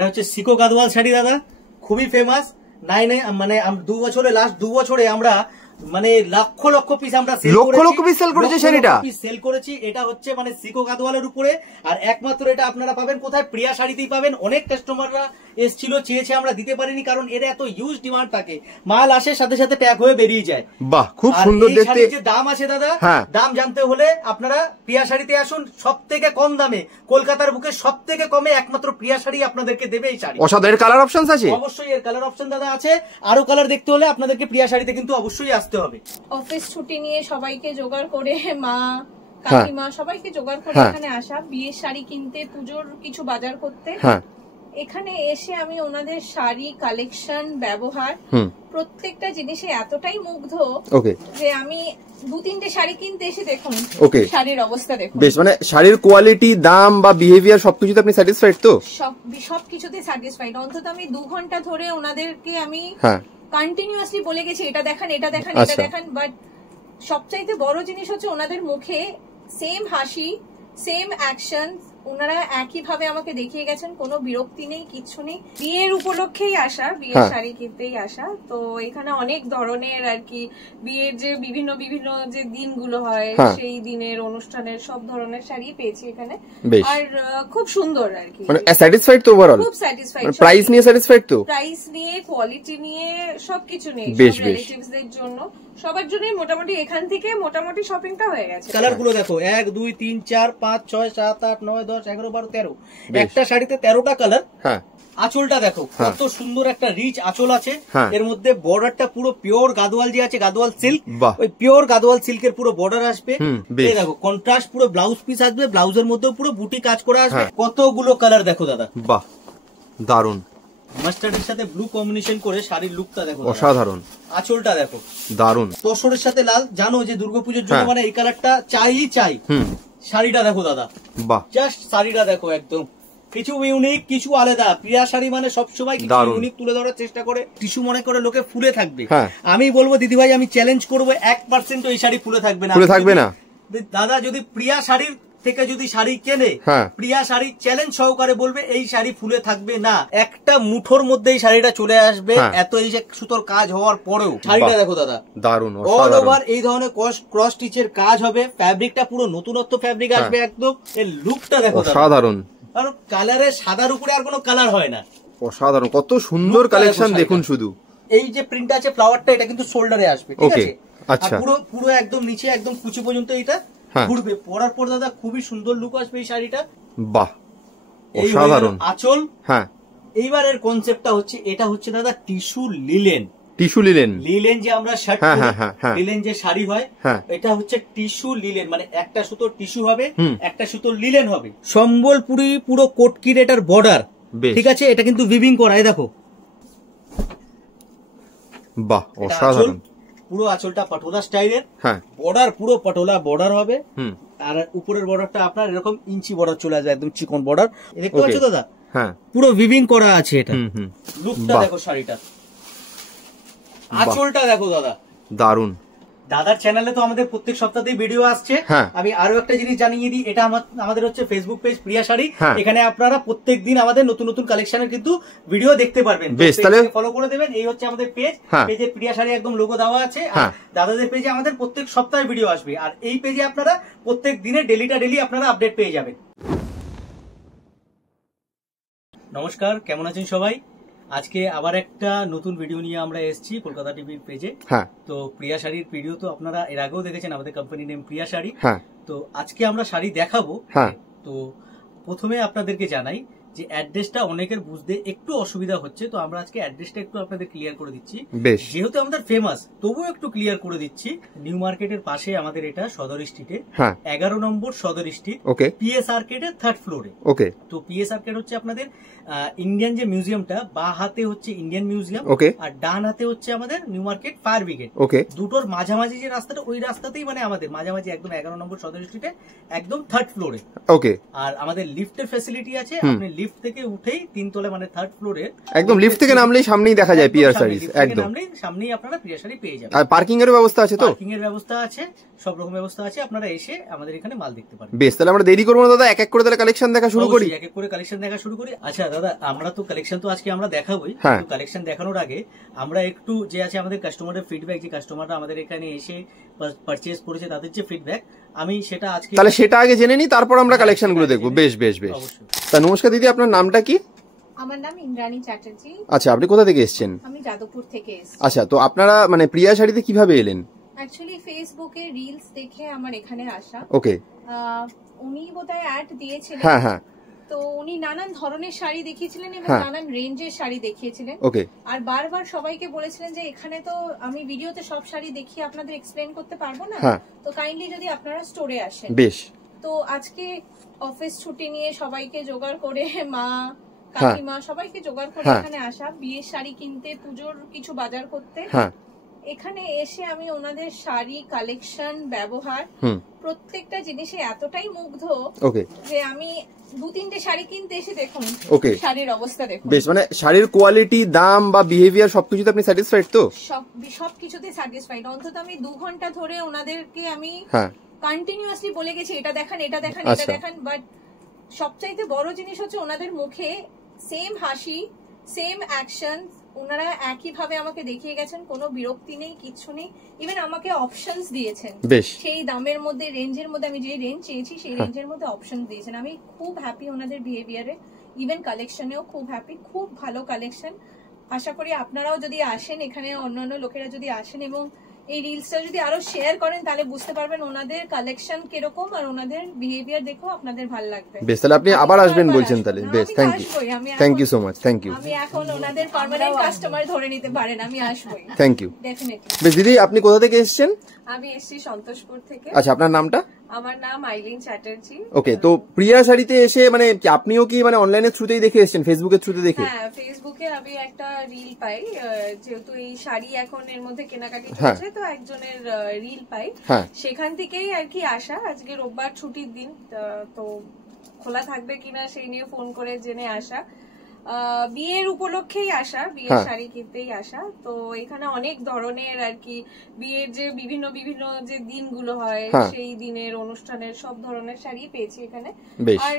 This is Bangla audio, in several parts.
এটা হচ্ছে সিকো গাদওয়াল শাড়ি দাদা, খুবই ফেমাস। মানে 2 বছরে, লাস্ট 2 বছরে আমরা মানে লক্ষ লক্ষ পিস আমরা সেল করেছি। এটা হচ্ছে মানে সিকো গাদওয়ালের উপরে। আর একমাত্র এটা আপনারা পাবেন কোথায়? প্রিয়া শাড়িতেই পাবেন। অনেক কাস্টমাররা এসেছিল, চেয়েছে, আমরা দিতে পারিনি, কারণ এর এত হিউজ ডিমান্ড থাকে। মাল আসে সাথে সাথে ট্যাগ হয়ে বেরিয়ে যায়। বাহ, খুব সুন্দর দেখতে। যে দাম আছে দাদা, দাম জানতে হলে আপনারা প্রিয়া শাড়িতে আসুন। সব থেকে কম দামে, কলকাতার বুকে সব থেকে কমে একমাত্র প্রিয়া শাড়ি আপনাদেরকে দেবে এই শাড়ি। অসাধারণ কালার অপশন আছে, অবশ্যই এর কালার অপশন দাদা আছে। আরো কালার দেখতে হলে আপনাদেরকে প্রিয়া শাড়িতে কিন্তু অবশ্যই আসতে হবে। অফিস ছুটি নিয়ে সবাইকে জোগাড় করে, মা কাকিমা সবাইকে জোগাড় করে এখানে আসা, বিয়ের শাড়ি কিনতে, পুজোর কিছু বাজার করতে। এখানে এসে আমি ওনাদের শাড়ি কালেকশন, ব্যবহার, প্রত্যেকটা জিনিসে এতটাই মুগ্ধ যে আমি 2-3টে শাড়ি কিনতে এসে দেখুন শাড়ির অবস্থা দেখুন। বেশ, মানে শাড়ির কোয়ালিটি, দাম বা বিহেভিয়ার সবকিছুতে আপনি স্যাটিসফাইড তো? সবকিছুতে স্যাটিসফাইড। অন্তত আমি 2 ঘন্টা ধরে ওনাদেরকে আমি কন্টিনিউয়াসলি বলে গেছি এটা দেখান, এটা দেখান, এটা দেখান। বাট সবচাইতে বড় জিনিস হচ্ছে ওনাদের মুখে সেম হাসি, সেম অ্যাকশন। ওনারা একই ভাবে আমাকে দেখিয়ে গেছেন, কোনো বিরক্তি নেই, কিচ্ছু নেই। বিয়ের উপলক্ষেই আসা, বিয়ের শাড়ি কিনতেই আসা। তো এখানে অনেক ধরনের আর কি বিয়ের যে বিভিন্ন বিভিন্ন যে দিনগুলো হয়, সেই দিনের অনুষ্ঠানের সব ধরনের শাড়ি পেয়েছি এখানে। আর খুব সুন্দর আর কি, মানে স্যাটিসফাইড তো ওভারঅল? খুব স্যাটিসফাইড। প্রাইস নিয়ে স্যাটিসফাইড তো? প্রাইস নিয়ে, কোয়ালিটি নিয়ে, সবকিছু নিয়ে, রিলেটিভসদের জন্য, সবার জন্যই মোটামুটি এখান থেকে মোটামুটি শপিংটা হয়ে গেছে। কালার গুলো দেখো, 1 2 3 4 5 6 7 8 9 10 11 12 13, একটা শাড়িতে 13টা কালার। আঁচলটা দেখো কত সুন্দর, একটা রিচ আঁচল আছে। এর মধ্যে বর্ডারটা পুরো পিওর গাদওয়াল যে আছে, গাদওয়াল সিল্ক, ওই পিওর গাদওয়াল সিল্কের পুরো বর্ডার আসবে। এই দেখো কন্ট্রাস্ট পুরো ব্লাউজ পিস আসবে, ব্লাউজের মধ্যেও পুরো বুটি কাজ করা আসবে। কতগুলো কালার দেখো দাদা, বাহ দারুন। মাস্টার্ডের সাথে ব্লু কম্বিনেশন করে শাড়ির লুকটা দেখো, অসাধারণ। আঁচলটা দেখো দারুন, তসরের সাথে লাল। জানো যে দুর্গাপুজোর জন্য মানে এই কালারটা চাই। শাড়িটা দেখো দাদা, বাহ, জাস্ট শাড়িটা দেখো, একদম কিছু ইউনিক, কিছু আলাদা। প্রিয়া শাড়ি মানে সবসময় কিছু ইউনিক তুলে ধরার চেষ্টা করে। টিস্যু মনে করে লোকে ফুলে থাকবে, আমি বলবো দিদি ভাই, আমি চ্যালেঞ্জ করবো 1% এই শাড়ি ফুলে থাকবে না। দাদা যদি প্রিয়া শাড়ির থেকে যদি শাড়ি কেনে, প্রিয়া শাড়ি চ্যালেঞ্জ সহকারে বলবে এই শাড়ি ফুলে থাকবে না। একটা মুঠোর মধ্যে এই শাড়িটা চলে আসবে, এত এই যে সুতোর কাজ হওয়ার পরেও। শাড়িটা দেখো দাদা, দারুন। অল ওভার এই ধরনের ক্রস স্টিচের কাজ হবে, ফ্যাব্রিকটা পুরো নতুনত্ব ফ্যাব্রিক আসবে একদম। এর লুকটা দেখো অসাধারণ, কারণ কালারে সাদার উপরে আর কোনো কালার হয় না। অসাধারণ, কত সুন্দর কালেকশন দেখুন। শুধু এই যে প্রিন্ট আছে ফ্লাওয়ারটা, এটা কিন্তু শোল্ডারে আসবে, ঠিক আছে? আচ্ছা, পুরো একদম নিচে একদম কুচি পর্যন্ত এটা ঘুরবে। পরার পর দাদা খুবই সুন্দর লুক আসবে এই শাড়িটা। বাহ, অসাধারণ। আঁচল। এইবার এর কনসেপ্টটা হচ্ছে, এটা হচ্ছে দাদা টিস্যু লিলেন। লিলেন যে আমরা শার্ট, লিলেন যে শাড়ি হয়, এটা হচ্ছে টিস্যু লিলেন। মানে একটা সুতো টিস্যু হবে, একটা সুতো লিলেন হবে। সম্বলপুরি পুরো কোটকির এটার বর্ডার, ঠিক আছে? এটা কিন্তু উইভিং করা, এই দেখো। বাহ, অসাধারণ। পুরো আঁচলটা পাটোলা স্টাইলের, বর্ডার পুরো পাটোলা বর্ডার হবে। আর উপরের বর্ডারটা আপনার এরকম ইঞ্চি বর্ডার চলে আসবে, একদম চিকন বর্ডার। দেখতে পাচ্ছ দাদা, পুরো উইভিং করা আছে এটা। লুকটা দেখো শাড়িটা, আঁচলটা দেখো দাদা, দারুন। দাদার চ্যানেলে তো আমাদের প্রত্যেক সপ্তাহেই ভিডিও আসছে। আমি আরো একটা জিনিস জানিয়ে দিই, এটা আমাদের হচ্ছে ফেসবুক পেজ প্রিয়া শাড়ি। এখানে আপনারা প্রত্যেকদিন আমাদের নতুন নতুন কালেকশনের কিন্তু ভিডিও দেখতে পারবেন। ফলো করে দেবেন। এই হচ্ছে আমাদের পেজ, পেজে প্রিয়া শাড়ি একদম লোগো দেওয়া আছে। দাদাদের পেজে আমাদের প্রত্যেক সপ্তাহে ভিডিও আসবে, আর এই পেজে আপনারা প্রত্যেক দিনের ডেলি আপনারা আপডেট পেয়ে যাবেন। নমস্কার, কেমন আছেন সবাই? আজকে আবার একটা নতুন ভিডিও নিয়ে আমরা এসেছি কলকাতা টিভির পেজে। তো প্রিয়া শাড়ির ভিডিও তো আপনারা এর আগেও দেখেছেন, আমাদের কোম্পানি নেম প্রিয়া শাড়ি। তো আজকে আমরা শাড়ি দেখাবো। তো প্রথমে আপনাদেরকে জানাই যে অ্যাড্রেসটা অনেকের বুঝতে একটু অসুবিধা হচ্ছে, তো আমরা আজকে অ্যাড্রেসটা একটু আপনাদের ক্লিয়ার করে দিচ্ছি। যেহেতু আমাদের ফেমাস, তবুও একটু ক্লিয়ার করে দিচ্ছি। নিউ মার্কেটের পাশে আমাদের এটা সদর স্ট্রিটে, 11 নম্বর সদর স্ট্রিট, পিএস আর্কেডের 3rd ফ্লোরে। তো পিএস আর্কেড হচ্ছে আপনাদের ইন্ডিয়ান যে মিউজিয়ামটা, বা হাতে হচ্ছে ইন্ডিয়ান মিউজিয়াম, আর ডান হাতে হচ্ছে আমাদের নিউ মার্কেট ফায়ার ব্রিগেড। দুটোর মাঝামাঝি যে রাস্তাটা, ওই রাস্তাতেই মানে আমাদের মাঝামাঝি একদম 11 নম্বর সদর স্ট্রিটে একদম 3rd ফ্লোরে। আর আমাদের লিফটের ফ্যাসিলিটি আছে, আপনি লিফট থেকে উঠেই 3 তলা মানে 3rd ফ্লোরে একদম লিফট থেকে নামলেই সামনেই দেখা যায় পিয়া শাড়িজ। একদম নামলেই সামনেই আপনারা পিয়া শাড়ি পেয়ে যাবেন। আর পার্কিং এর ব্যবস্থা আছে তো? পার্কিং এর ব্যবস্থা আছে, সব রকম ব্যবস্থা আছে, আপনারা এসে আমাদের এখানে মাল দেখতে পারেন। বেশ, তাহলে আমরা দেরি করবো না দাদা, এক এক করে তাহলে কালেকশন দেখা শুরু করি। এক এক করে কালেকশন দেখা শুরু করি। আচ্ছা দাদা, আমরা তো কালেকশন তো আজকে আমরা দেখাবোই, কিন্তু কালেকশন দেখানোর আগে আমরা একটু যে আছে আমাদের কাস্টমারের ফিডব্যাক, যে কাস্টমাররা আমাদের এখানে এসে পারচেজ করেছে তাদের যে ফিডব্যাক, আমি সেটা আজকে তাহলে সেটা আগে জেনে নিই, তারপর আমরা কালেকশন গুলো দেখবো। বেশ বেশ বেশ। তা নমস্কার দিদি, আপনার নামটা কি? আমার নাম ইন্দ্রাণী চ্যাটার্জি। আচ্ছা, আপনি কোথা থেকে এসেছেন? আমি যাদবপুর থেকে এসেছি। আচ্ছা, তো আপনারা মানে প্রিয়া শাড়িতে কিভাবে এলেন? অ্যাকচুয়ালি ফেসবুকে রিলস দেখে আমার এখানে আসা। ওকে। উনি বোধহয় অ্যাড দিয়েছিলেন। হ্যাঁ হ্যাঁ। তো উনি নানান ধরনের শাড়ি দেখিয়েছিলেন এবং নানান রেঞ্জের শাড়ি দেখিয়েছিলেন। ওকে। আর বারবার সবাইকে বলেছিলেন যে এখানে তো আমি ভিডিওতে সব শাড়ি দেখিয়ে আপনাদের এক্সপ্লেন করতে পারবো না, তো কাইন্ডলি যদি আপনারা স্টোরে আসেন। বেশ। তো আজকে অফিস ছুটি নিয়ে সবাইকে জোগাড় করে, মা কাকিমা সবাইকে জোগাড় করে এখানে আসা, বিয়ের শাড়ি কিনতে, পুজোর কিছু বাজার করতে। এখানে এসে আমি ওনাদের শাড়ি কালেকশন, ব্যবহার, প্রত্যেকটা জিনিসে এতটাই মুগ্ধ যে আমি 2-3টে শাড়ি কিনতে এসে দেখুন শাড়ির অবস্থা দেখুন। বেশ, মানে শাড়ির কোয়ালিটি, দাম বা বিহেভিয়ার সবকিছুতে আপনি স্যাটিসফাইড তো? সবকিছুতে স্যাটিসফাইড। অন্তত আমি 2 ঘন্টা ধরে ওনাদেরকে আমি কন্টিনিউয়াসলি বলে গেছি এটা দেখান, এটা দেখান, এটা দেখান, বাট সবচাইতে বড় জিনিস হচ্ছে ওনাদের মুখে সেম হাসি, সেম অ্যাকশন, ওনারা একই ভাবে আমাকে দেখিয়ে গেছেন, কোনো বিরক্তি নেই, কিছু নেই। ইভেন আমাকে অপশনস দিয়েছেন, সেই দামের মধ্যে, রেঞ্জের মধ্যে, আমি যে রেঞ্জ চেয়েছি সেই রেঞ্জের মধ্যে অপশন দিয়েছেন। আমি খুব হ্যাপি ওনাদের বিহেভিয়ারে, ইভেন কালেকশনেও খুব হ্যাপি, খুব ভালো কালেকশন। আশা করি আপনারাও যদি আসেন, এখানে অন্যান্য লোকেরা যদি আসেন এবং এই রিলসটা যদি আরো শেয়ার করেন, তাহলে বুঝতে পারবেন ওনাদের কালেকশন কিরকম, আর ওনাদের বিহেভিয়ার দেখো আপনাদের ভালো লাগবে। বেশ, তাহলে আপনি আবার আসবেন বলছেন তাহলে। বেশ, thank you, thank you so much, thank you. আমি এখন ওনাদের পার্মানেন্ট কাস্টমার ধরে নিতে পারেন, আমি আসবই। Thank you, definitely. বেশ দিদি, আপনি কোথা থেকে এসেছেন? আমি এসেছি সন্তোষপুর থেকে। আচ্ছা, আপনার নামটা? আমার নাম আইলিন চ্যাটার্জি। ওকে, তো প্রিয়া শাড়িতে এসে মানে আপনিও কি মানে অনলাইনের থ্রুতেই দেখে এসেছেন, ফেসবুকের থ্রুতে দেখে? হ্যাঁ, ফেসবুকে আমি একটা রিল পাই, যেহেতু এই শাড়ি এখন এর মধ্যে কেনাকাটি চলছে, তো একজনের রিল পাই, সেখান থেকেই আর কি আসা। আজকে রোববার ছুটির দিন, তো খোলা থাকবে কিনা সেই নিয়ে ফোন করে জেনে আসা। বিয়ের উপলক্ষেই আসা, বিয়ের শাড়ি কিনতেই আসা। তো এখানে অনেক ধরনের আর কি বিয়ের যে বিভিন্ন বিভিন্ন যে দিনগুলো হয়, সেই দিনের অনুষ্ঠানের সব ধরনের শাড়ি পেয়েছি এখানে, আর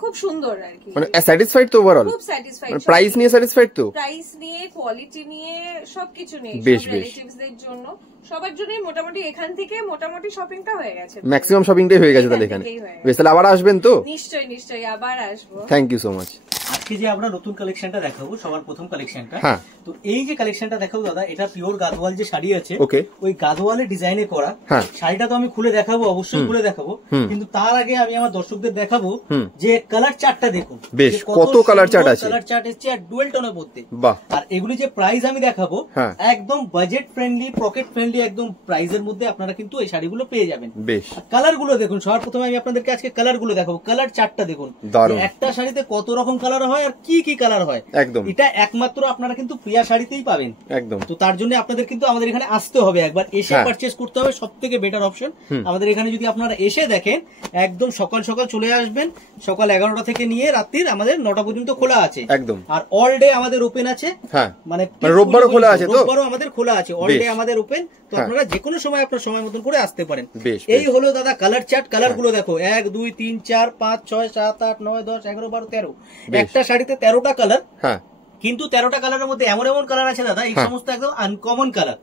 খুব সুন্দর আর কি। মানে স্যাটিসফাইড তো ওভারঅল? খুব স্যাটিসফাইড। প্রাইস নিয়ে স্যাটিসফাইড তো? প্রাইস নিয়ে, কোয়ালিটি নিয়ে, সবকিছু নিয়ে, রিলেটিভসদের জন্য, সবার জন্যই মোটামুটি এখান থেকে মোটামুটি শপিংটা হয়ে গেছে, ম্যাক্সিমাম শপিংটাই হয়ে গেছে তাহলে এখানে। বেশ, তাহলে আবার আসবেন তো? নিশ্চয়ই নিশ্চয়ই, আবার আসবো। Thank you so much. আজকে যে আমরা নতুন কালেকশনটা দেখাবো, সবার প্রথম কালেকশনটা, তো এই যে কালেকশনটা দেখাবো দাদা, এটা পিওর গাদওয়াল যে শাড়ি আছে, ওই গাদওয়ালের ডিজাইনে করা শাড়িটা তো আমি খুলে দেখাবো, অবশ্যই খুলে দেখাবো, কিন্তু তার আগে আমি আমার দর্শকদের দেখাবো যে কালার চার্টটা দেখুন। বেশ, কত কালার চার্ট আছে, কালার চার্ট এসছে আর ডুয়েল টোনের মধ্যে। আর এগুলি যে প্রাইস আমি দেখাবো, একদম বাজেট ফ্রেন্ডলি, পকেট ফ্রেন্ডলি, একদম প্রাইসের মধ্যে আপনারা কিন্তু এই শাড়িগুলো পেয়ে যাবেন। বেশ, কালার গুলো দেখুন। সবার প্রথমে আমি আপনাদেরকে আজকে কালার গুলো দেখাবো, কালার চার্টটা দেখুন, একটা শাড়িতে কত রকম কালার হয় আর কি কি কালার হয়, একদম এটা একমাত্র আপনারা কিন্তু প্রিয়া শাড়িতেই পাবেন। একদম। তো তার জন্য আপনাদের কিন্তু আমাদের এখানে আসতে হবে, একবার এসে পারচেজ করতে হবে, সব থেকে বেটার অপশন। আমাদের এখানে যদি আপনারা এসে দেখেন, একদম সকাল সকাল চলে আসবেন, সকাল 11টা থেকে নিয়ে রাত্রির আমাদের 9টা পর্যন্ত খোলা আছে একদম। আর অল ডে আমাদের ওপেন আছে, মানে রোববারও খোলা আছে, তো রোববারও আমাদের খোলা আছে, অল ডে আমাদের ওপেন। তো আপনারা যে কোনো সময় আপনার সময় মতন করে আসতে পারেন। এই হলো দাদা কালার চার্ট। কালার গুলো দেখো, 1 2 3 4 5 6 7 8 9 10 11 12 13, একটা শাড়িতে 13টা কালার। কিন্তু 13টা কালারের মধ্যে এমন এমন কালার আছে দাদা, এই সমস্ত একদম আনকমন কালার,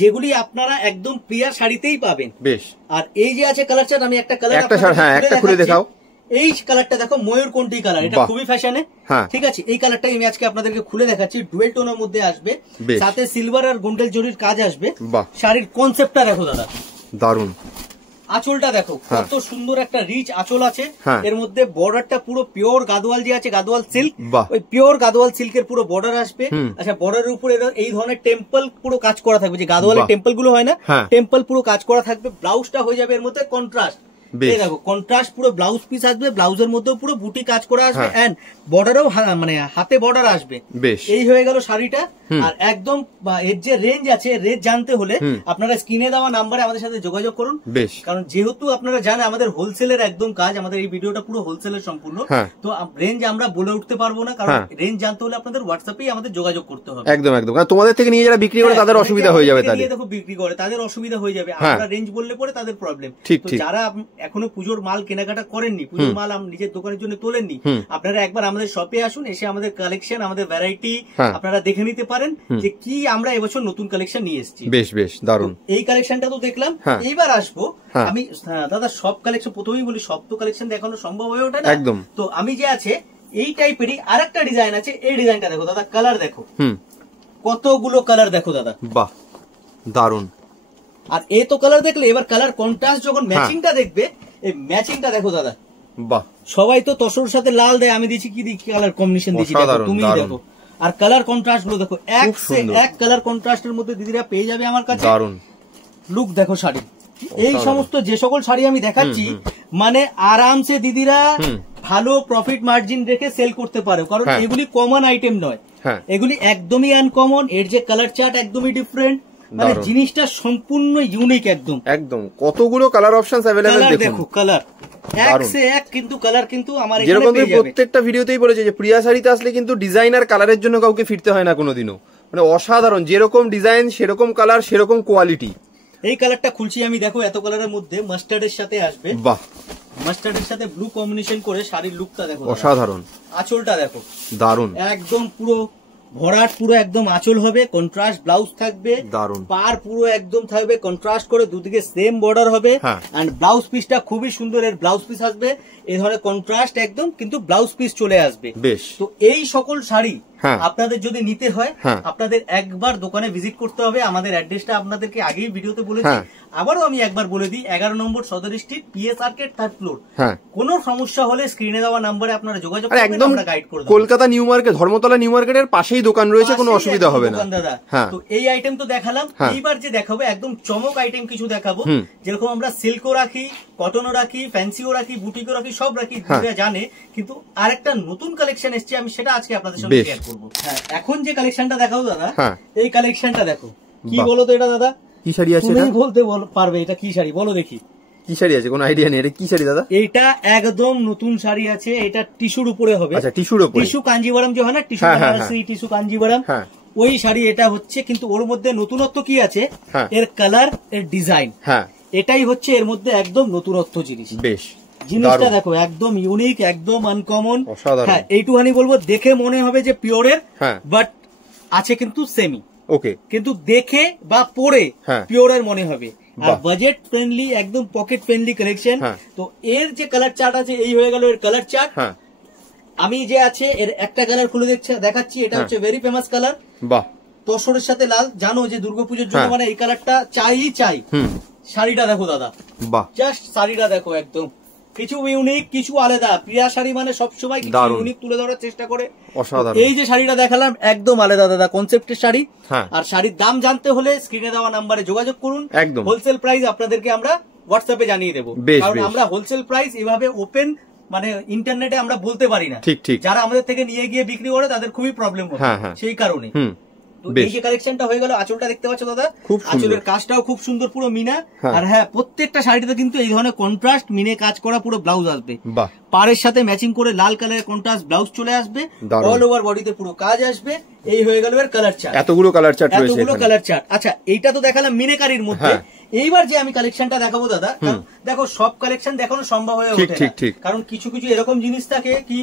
যেগুলি আপনারা একদম প্রিয়া শাড়িতেই পাবেন। বেশ, আর এই যে আছে কালার চার্ট, আমি একটা কালার খুলে দেখাও। এই কালারটা দেখো, ময়ূরকণ্ঠী কালার, এটা খুবই ফ্যাশনে, ঠিক আছে। এই কালারটাই আমি আজকে আপনাদেরকে খুলে দেখাচ্ছি, ডুয়েল টোনের মধ্যে আসবে, সাথে সিলভার আর গোল্ডেল জরির কাজ আসবে। শাড়ির কনসেপ্টটা দেখো দাদা, দারুন। আঁচলটা দেখো, কত সুন্দর একটা রিচ আঁচল আছে, এর মধ্যে বর্ডারটা পুরো পিওর গাদওয়াল যে আছে, গাদওয়াল সিল্ক, ওই পিওর গাদওয়াল সিল্কের পুরো বর্ডার আসবে। আচ্ছা, বর্ডারের উপরে এই ধরনের টেম্পল পুরো কাজ করা থাকবে, যে গাদওয়ালের টেম্পল গুলো হয় না, টেম্পল পুরো কাজ করা থাকবে। ব্লাউজটা হয়ে যাবে এর মধ্যে কন্ট্রাস্ট, এই দেখো কন্ট্রাস্ট পুরো ব্লাউজ পিস আসবে, ব্লাউজের মধ্যেও পুরো বুটি কাজ করা আসবে, এন্ড বর্ডারও মানে হাতে বর্ডার আসবে। এই হয়ে গেল শাড়িটা। আর একদম এর যে রেঞ্জ আছে, রেঞ্জ জানতে হলে আপনারা স্ক্রিনে দেওয়া নাম্বারে আমাদের সাথে যোগাযোগ করুন। কারণ যেহেতু আপনারা জানেন আমাদের হোলসেলের একদম কাজ, আমাদের এই ভিডিওটা পুরো হোলসেলের সম্পূর্ণ, তো রেঞ্জ আমরা বলে উঠতে পারবো না, কারণ রেঞ্জ জানতে হলে আপনাদের হোয়াটসঅ্যাপেই আমাদের যোগাযোগ করতে হবে। একদম একদম, কারণ তোমাদের থেকে নিয়ে যারা বিক্রি করে তাদের অসুবিধা হয়ে যাবে, তাদের দেখো বিক্রি করে তাদের অসুবিধা হয়ে যাবে, আমরা রেঞ্জ বললে পরে তাদের প্রবলেম। তো যারা এখনো পুজোর মাল কেনাকাটা করেননি, পুজোর মাল নিজের দোকানের জন্য তোলেননি, আপনারা একবার আমাদের শপে আসুন, এসে আমাদের কালেকশন, আমাদের ভ্যারাইটি আপনারা দেখে নিতে পারেন যে কি আমরা এবছর নতুন কালেকশন নিয়ে এসেছি। বেশ বেশ দারুণ। এই কালেকশনটা তো দেখলাম, এইবার আসবো আমি দাদা সব কালেকশন, প্রথমেই বলি সব তো কালেকশন দেখানো সম্ভব হয়ে ওঠে না একদম। তো আমি যে আছে এই টাইপেরই আরেকটা ডিজাইন আছে, এই ডিজাইনটা দেখো দাদা, কালার দেখো কতগুলো কালার দেখো দাদা, বাহ দারুণ। আর এই তো কালার দেখলে, এবার কালার কন্ট্রাস্ট যখন ম্যাচিংটা দেখবে, এই ম্যাচিংটা দেখো দাদা, বাহ। সবাই তো তসর সাথে লাল দেয়, আমি দিচ্ছি কি কালার কম্বিনেশন দিচ্ছি, তুমি দেখো। আর কালার কন্ট্রাস্ট গুলো দেখো, এক সে এক কালার কন্ট্রাস্টের মধ্যে দিদিরা পেয়ে যাবে আমার কাছে। দারুণ লুক দেখো শাড়ি, এই সমস্ত যে সকল শাড়ি আমি দেখাচ্ছি, মানে আরামসে দিদিরা ভালো প্রফিট মার্জিন রেখে সেল করতে পারে, কারণ এগুলি কমন আইটেম নয়, এগুলি একদমই আনকমন। এর যে কালার চার্ট একদমই ডিফারেন্ট, মানে জিনিসটা সম্পূর্ণ ইউনিক একদম একদম। কতগুলো কালার অপশনস अवेलेबल দেখো, কালার এক সে এক, কিন্তু কালার কিন্তু আমার এখানে যেরকম পেয়ে যাবে। প্রত্যেকটা ভিডিওতেই বলেছে যে প্রিয়া শাড়িতে আসলে কিন্তু ডিজাইন আর কালারের জন্য কাউকে ফিরতে হয় না কোনোদিনও, মানে অসাধারণ, যেরকম ডিজাইন সেরকম কালার সেরকম কোয়ালিটি। এই কালারটা খুলছি আমি, দেখো এত কালারের মধ্যে মাস্টার্ডের সাথে আসবে, বাহ, মাস্টার্ডের সাথে ব্লু কম্বিনেশন করে শাড়ির লুকটা দেখো, অসাধারণ। আঁচলটা দেখো দারুণ, একদম পুরো ভরাট, পুরো একদম আঁচল হবে, কন্ট্রাস্ট ব্লাউজ থাকবে, দারুণ। পার পুরো একদম থাকবে কন্ট্রাস্ট করে, দুদিকে সেম বর্ডার হবে, এন্ড ব্লাউজ পিসটা খুবই সুন্দর, এর ব্লাউজ পিস আসবে এই ধরনের কন্ট্রাস্ট একদম, কিন্তু ব্লাউজ পিস চলে আসবে। বেশ। তো এই সকল শাড়ি আপনাদের যদি নিতে হয়, আপনাদের একবার দোকানে ভিজিট করতে হবে। আমাদের অ্যাড্রেসটা আপনাদেরকে আগেই ভিডিওতে বলেছি, আবারও আমি একবার বলে দিই, 11 নম্বর সদর street, PS arcade, 3rd floor. কোনো সমস্যা হলে স্ক্রিনে দেওয়া নাম্বারে আপনারা যোগাযোগ করবেন, আমরা গাইড করে দেব। Kolkata new market, Dharmatala new মার্কেটের পাশেই দোকান রয়েছে, কোনো অসুবিধা হবে না দাদা। তো এই আইটেম তো দেখালাম, এইবার যে দেখাবো একদম চমক আইটেম কিছু দেখাবো, যেরকম আমরা সিল্কও রাখি, কটনও রাখি, ফ্যান্সিও রাখি, বুটিকও রাখি, সব রাখি, জানে। কিন্তু আরেকটা নতুন কালেকশন এসছে, আমি সেটা আজকে আপনাদের সঙ্গে শেয়ার করবো। এখন যে কালেকশনটা দেখাবো দাদা, এই কালেকশনটা দেখো, কি বলো তো এটা দাদা, কি শাড়ি আছে? তুমি বলতে পারবে এটা কি শাড়ি, বলো দেখি। কি শাড়ি আছে, কোনো আইডিয়া নেই, এটা কি শাড়ি দাদা? এটা একদম নতুন শাড়ি আছে, এটা টিস্যুর উপরে হবে। আচ্ছা, টিস্যুর উপরে, টিস্যু কাঞ্জিভারাম যে হয় না, টিস্যু বানারসি, টিস্যু কাঞ্জিভারাম, ওই শাড়ি এটা হচ্ছে। কিন্তু ওর মধ্যে নতুনত্ব কি আছে, এর কালার, এর ডিজাইন, এটাই হচ্ছে এর মধ্যে একদম নতুনত্ব জিনিস। বেশ, জিনিসটা দেখো একদম ইউনিক, একদম আনকমন। হ্যাঁ, এইটুখানি বলবো, দেখে মনে হবে যে পিওরের, বাট আছে কিন্তু সেমি। ওকে, কিন্তু দেখে বা পরে পিওরের মনে হবে। আর বাজেট ফ্রেন্ডলি, একদম পকেট ফ্রেন্ডলি কালেকশন। তো এর যে কালার চার্ট আছে, এই হয়ে গেল এর কালার চার্ট। আমি যে আছে এর একটা কালার খুলে দেখাচ্ছি, এটা হচ্ছে ভেরি ফেমাস কালার, বাহ, তসরের সাথে লাল। জানো যে দুর্গাপুজোর জন্য মানে এই কালারটা চাই। শাড়িটা দেখো দাদা, বাহ, জাস্ট শাড়িটা দেখো, একদম কিছু ইউনিক, কিছু আলাদা। প্রিয়া শাড়ি মানে সবসময় কিছু ইউনিক তুলে ধরার চেষ্টা করে। এই যে শাড়িটা দেখালাম একদম আলাদা দাদা, কনসেপ্টের শাড়ি। আর শাড়ির দাম জানতে হলে স্ক্রিনে দেওয়া নাম্বারে যোগাযোগ করুন। হোলসেল প্রাইস আপনাদেরকে আমরা হোয়াটসঅ্যাপে জানিয়ে দেবো, কারণ আমরা হোলসেল প্রাইস এভাবে ওপেন মানে ইন্টারনেটে আমরা বলতে পারি না। যারা আমাদের থেকে নিয়ে গিয়ে বিক্রি করে তাদের খুবই প্রবলেম হয়, সেই কারণে। তো এই যে কালেকশনটা হয়ে গেল, আঁচলটা দেখতে পাচ্ছ দাদা, আঁচলের কাজটাও খুব সুন্দর, পুরো মিনা। আর হ্যাঁ, প্রত্যেকটা শাড়িতে কিন্তু এই ধরনের কন্ট্রাস্ট মিনে কাজ করা পুরো ব্লাউজ আসবে, পাড়ের সাথে ম্যাচিং করে লাল কালারের কন্ট্রাস্ট ব্লাউজ চলে আসবে, অল ওভার বডিতে পুরো কাজ আসবে। এই হয়ে গেল এর কালার চার্ট, এতগুলো কালার চার্ট রয়েছে, এতগুলো কালার চার্ট। আচ্ছা, এইটা তো দেখালাম মিনেকারির মধ্যে। এইবার যে আমি কালেকশনটা দেখাবো দাদা, দেখো সব কালেকশন দেখানো সম্ভব হয়ে ওঠে না, কারণ কিছু কিছু এরকম জিনিস থাকে কি,